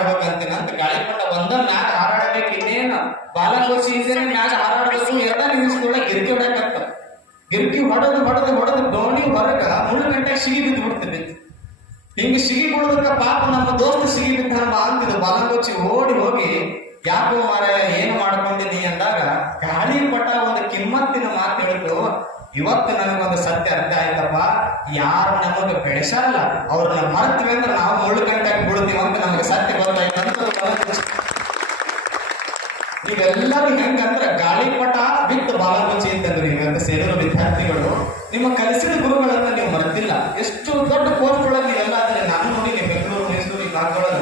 ಹಾರಾಡ್ಬೇಕಂತೀನಿ ಅಂತ ಗಾಳಿಪಟ ಒಂದ ಮ್ಯಾಗ ಹಾರಾಡ್ಬೇಕು, ಇನ್ನೇನು ಬಾಲಕೋಶಿ ಇದ್ದೇನೆ ಮ್ಯಾಗ ಹಾರಾಡ್ಬೇಕು. ಎಲ್ಲ ನಿಮಿಷದೊಳಗೆ ಗಿರ್ಕಿ ಹೊಡಕತ್ತ, ಗಿರ್ಕಿ ಹೊಡೆದು ಡೋಣಿ ಹೊರಗ 3 ಗಂಟೆಗೆ ಸಿಗಿ ಬಿದ್ದು ಬಿಡ್ತದೆ. ಹಿಂಗ ಸಿಗಿ ಬಿಡೋದಕ್ಕ ಪಾಪ ನಮ್ಮ ದೋಸ್ತ ಸಿಗಿ ಬಿದ್ದಾನಮ್ಮ ಅಂತಿದ್ದು. ಬಾಲಕೋಚಿ ಓಡಿ ಹೋಗಿ ಯಾಕೋ ಮಾರಾಯ ಏನು ಮಾಡ್ಕೊಂಡಿನಿ ಅಂದಾಗ ಗಾಳಿಪಟ ಒಂದು ಕಿಮ್ಮತ್ತಿನ ಮಾತು ಹೇಳಿದ್ರು. ಇವತ್ತು ನನಗೊಂದು ಸತ್ಯ ಅರ್ಥ ಆಯ್ತಪ್ಪ, ಯಾರು ನಮಗೆ ಬೆಳೆಸಲ್ಲ ಅವ್ರನ್ನ ಮರ್ತೀವಿ ಅಂದ್ರೆ ನಾವು 3 ಗಂಟೆಗೆ ಬಿಡ್ತೀವಿ ಅಂತ ನಮಗೆ ಸತ್ಯ ಗೊತ್ತಾಯ್ತು. ನೀವೆಲ್ಲರೂ ಹೆಂಗಂದ್ರೆ ಗಾಳಿಪಟ ಬಿಟ್ಟು ಬಾಲಕೋಚಿ ಅಂತಂದ್ರೆ ನೀವಂತ ಸೇರಿರೋ ವಿದ್ಯಾರ್ಥಿಗಳು ನಿಮ್ಮ ಕಲಿಸಿದ ಗುರುಗಳನ್ನ ನೀವು ಮರ್ತಿಲ್ಲ. ಎಷ್ಟು ದೊಡ್ಡ ಕೋರ್ಸ್ ಒಳಗೆ ನೀವೆಲ್ಲ ಅಂದ್ರೆ ನಾನು ನೋಡಿ ಬೆಂಗಳೂರು ಮೈಸೂರು ಭಾಗದೊಳಗ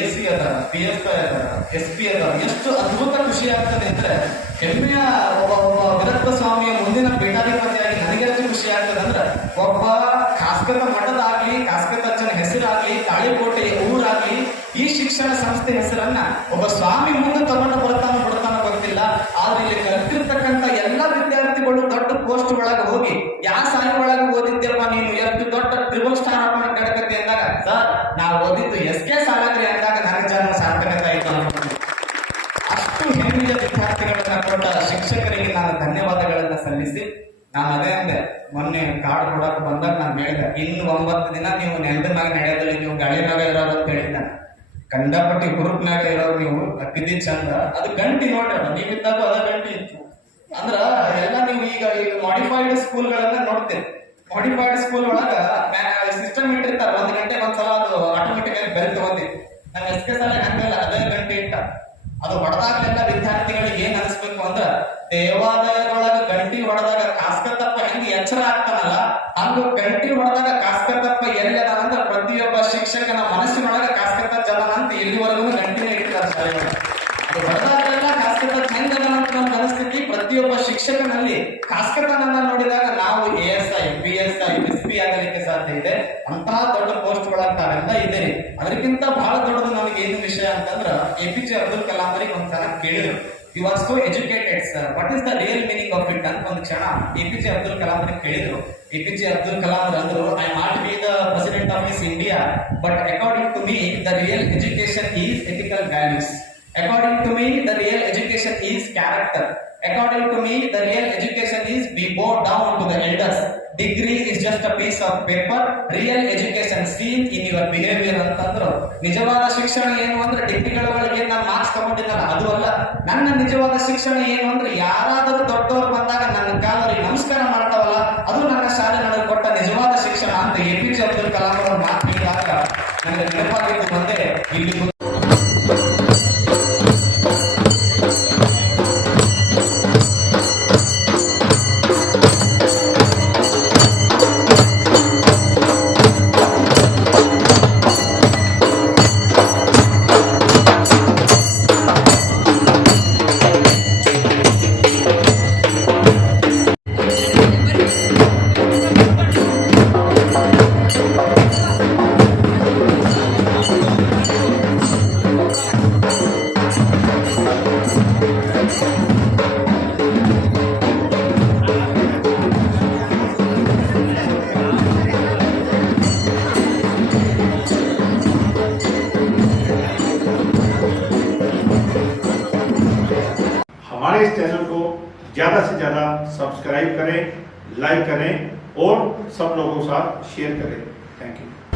AC ಅದ, PSI ಅದ, SP ಅದ. ಎಷ್ಟು ಅದ್ಭುತ ಖುಷಿ ಆಗ್ತದೆ ಅಂದ್ರೆ ಹೆಮ್ಮೆಯ ಒಬ್ಬ ವೀರಪ್ಪ ಸ್ವಾಮಿಯ ಮುಂದಿನ ಪೀಠಾಧಿಪತಿಯಾಗಿ ನನಗೆ ಎಷ್ಟು ಖುಷಿ ಆಗ್ತದೆ ಅಂದ್ರೆ ಒಬ್ಬ ಕಾಸ್ಕತ ಮಠದಾಗ್ಲಿ, ಕಾಸ್ಕತ ಅಜ್ಜನ ಹೆಸರಾಗ್ಲಿ, ತಾಳಿಕೋಟೆಯ ಊರಾಗ್ಲಿ ಈ ಶಿಕ್ಷಣ ಸಂಸ್ಥೆ ಹೆಸರನ್ನ ಒಬ್ಬ ಸ್ವಾಮಿ ಮುಂದೆ ತಗೊಂಡು ಬರ್ತಾನೋ ಬಿಡ್ತಾನೋ ಗೊತ್ತಿಲ್ಲ. ಆದ್ರೆ ಇಲ್ಲಿ ಕಲ್ತಿರ್ತಕ್ಕಂಥ ಎಲ್ಲಾ ವಿದ್ಯಾರ್ಥಿಗಳು ದೊಡ್ಡ ಪೋಸ್ಟ್ ಒಳಗೆ ಹೋಗಿ ಯಾವ ಸಾಲಿ ಒಳಗೆ ಓದಿದ್ಯಪ್ಪ ನೀನು, ಎಷ್ಟು ದೊಡ್ಡ ಟ್ರಿಬಲ್ ಸ್ಟಾರ್ ಹಾಕೊಂಡು ಕಡಕತ್ತೆ ಅಂದಾಗ ಸರ್ ನಾವು ಓದಿದ್ದು SK ಸಾಲಾಗ್ರಿ ಅಂದಾಗ ನನ್ನ ಜನ್ಮ ಸಾರ್ಥಕತೆ ಆಯ್ತು. ಅಷ್ಟು ಹೆಮ್ಮೆಯ ವಿದ್ಯಾರ್ಥಿಗಳನ್ನ ಕೊಟ್ಟ ಶಿಕ್ಷಕರಿಗೆ ನಾನು ಧನ್ಯವಾದಗಳನ್ನ ಸಲ್ಲಿಸಿ ನಾನು ಅದೇ ಅಂದೆ. ಮೊನ್ನೆ ಕಾರ್ಡ್ ಕೊಡಕ್ ಬಂದಾಗ ನಾನು ಹೇಳಿದೆ, ಇನ್ನು 9 ದಿನ ನೀವು ನೆಲದ ಮ್ಯಾಗ ನಡೆಯೋದ್ರಲ್ಲಿ ನೀವು ಗಾಳಿ ಮ್ಯಾಗ ಇರೋರು ಅಂತ ಹೇಳಿದ್ದ. ಕಂಡಪಟ್ಟಿ ಗ್ರೂಪ್ನಾಗ ಇರೋರು ನೀವು ಅಕ್ಕಿದ್ದಿ ಚಂದ, ಅದು ಗಂಟಿ ನೋಡ್ರಿ, ನೀವಿದ್ದಾಗ ಅದ ಗಂಟಿ ಇತ್ತು. ಅಂದ್ರ ಎಲ್ಲ ನೀವು ಈಗ ಮಾಡಿಫೈಡ್ ಸ್ಕೂಲ್ಗಳನ್ನ ನೋಡ್ತೀರಿ. ಮಾಡಿಫೈಡ್ ಸ್ಕೂಲ್ ಒಳಗ ಸಿಸ್ಟಮ್ ಇಟ್ಟಿರ್ತಾರೆ, 1 ಗಂಟೆಗೆ ಒಂದ್ಸಲ ಅದು ಆಟೋಮೆಟಿಕ್ ಆಗಿ ಬೆಲ್ ತಗೋತಿ. ನಮ್ಮ SK ಸಾಲ ಹಂಗಲ್ಲ, ಅದೇ ಗಂಟೆ ಇಟ್ಟ. ಅದು ಹೊಡೆದಾಗಲೆಲ್ಲ ವಿದ್ಯಾರ್ಥಿಗಳಿಗೆ ಏನ್ ಅನಿಸ್ಬೇಕು ಅಂದ್ರ ದೇವಾಲಯದೊಳಗ ಗಂಟಿ ಹೊಡೆದಾಗ ಕಾಸ್ಕತಪ್ಪ ಹೆಂಗ್ ಎಚ್ಚರ ಆಗ್ತಾನಲ್ಲ ಹಂಗ ಗಂಟಿ ಹೊಡೆದಾಗ ಕಾಸ್ಕತಪ್ಪ ಎಲ್ಲದ ಅಂದ್ರೆ ಪ್ರತಿಯೊಬ್ಬ ಶಿಕ್ಷಕನ ಮನಸ್ಸಿನೊಳಗ ಕಾಸ್ಕತ ಜನ ಅಂತ ಇಲ್ಲಿವರೆಗೂ ಗಂಟಿನೇ ಇಟ್ಟಿದ್ದಾರೆ ಶಾಲೆಗಳು. ಅದು ಹೊಡೆದಾಗಲೆಲ್ಲ ಕಾಸ್ಕತ ಹೆಂಗದ ಅಂತ ನಮ್ಗೆ ಅನಿಸ್ತೈತಿ. ಪ್ರತಿಯೊಬ್ಬ ಶಿಕ್ಷಕನಲ್ಲಿ ಕಾಸ್ಕತನನ್ನ ನೋಡಿದಾಗ ನಾವು ASI, PSI, SP ಆಗಲಿಕ್ಕೆ ಸಾಧ್ಯ ಇದೆ. ಅಂತಹ ದೊಡ್ಡ ಪೋಸ್ಟ್ ಒಳಗೆ ತಾವೆಲ್ಲ ಇದ್ದೇನೆ. ಅದಕ್ಕಿಂತ ಬಹಳ ದೊಡ್ಡದು ನಮಗೆ ಏನು ವಿಷಯ ಅಂತಂದ್ರ APJ ಅಬ್ದುಲ್ ಕಲಾಂ ಅವರಿಗೆ ಒಂದ್ಸಲ ಕೇಳಿದ್ರು, you are so educated sir, what is the real meaning of it ಅಂತ ಒಂದು ಕ್ಷಣ APJ ಅಬ್ದುಲ್ ಕಲಾಂ ಅವರಿಗೆ ಕೇಳಿದ್ರು. APJ ಅಬ್ದುಲ್ ಕಲಾಂ ಅಂದ್ರು, I not be the president of this India, but according to me the real education is ethical values. According to me, the real education is character. According to me, the real education is we bow down to the elders. Degree is just a piece of paper. Real education seen in your behavior ಅಂತಂದ್ರು. ನಿಜವಾದ ಶಿಕ್ಷಣ ಏನು ಅಂದ್ರೆ ಡಿಗ್ರಿಗಳಿಗೆ ನಾನು marks ತಗೊಂಡಿದ್ದಲ್ಲ ಅದು ಅಲ್ಲ. ನನ್ನ ನಿಜವಾದ ಶಿಕ್ಷಣ ಏನು ಅಂದ್ರೆ ಯಾರಾದರೂ ದೊಡ್ಡವರು ಬಂದಾಗ ನನ್ನ ಕಾಲರಿಗೆ ನಮಸ್ಕಾರ ಮಾಡ್ತಾವಲ್ಲ ಅದು ನನ್ನ ಶಾಲೆ ನನಗೆ ಕೊಟ್ಟ ನಿಜವಾದ ಶಿಕ್ಷಣ ಅಂತ APJ ಅಬ್ದುಲ್ ಕಲಾಂ ಅವರು ಮಾತು ಹೇಳಿದಾಗ ನನಗೆ ನೆನಪಾಗಿದ್ದು ಬಂದೆ. ಇಲ್ಲಿ हमारे इस चैनल को ज़्यादा से ज़्यादा सब्सक्राइब करें, लाइक करें और सब लोगों के साथ शेयर करें। Thank you.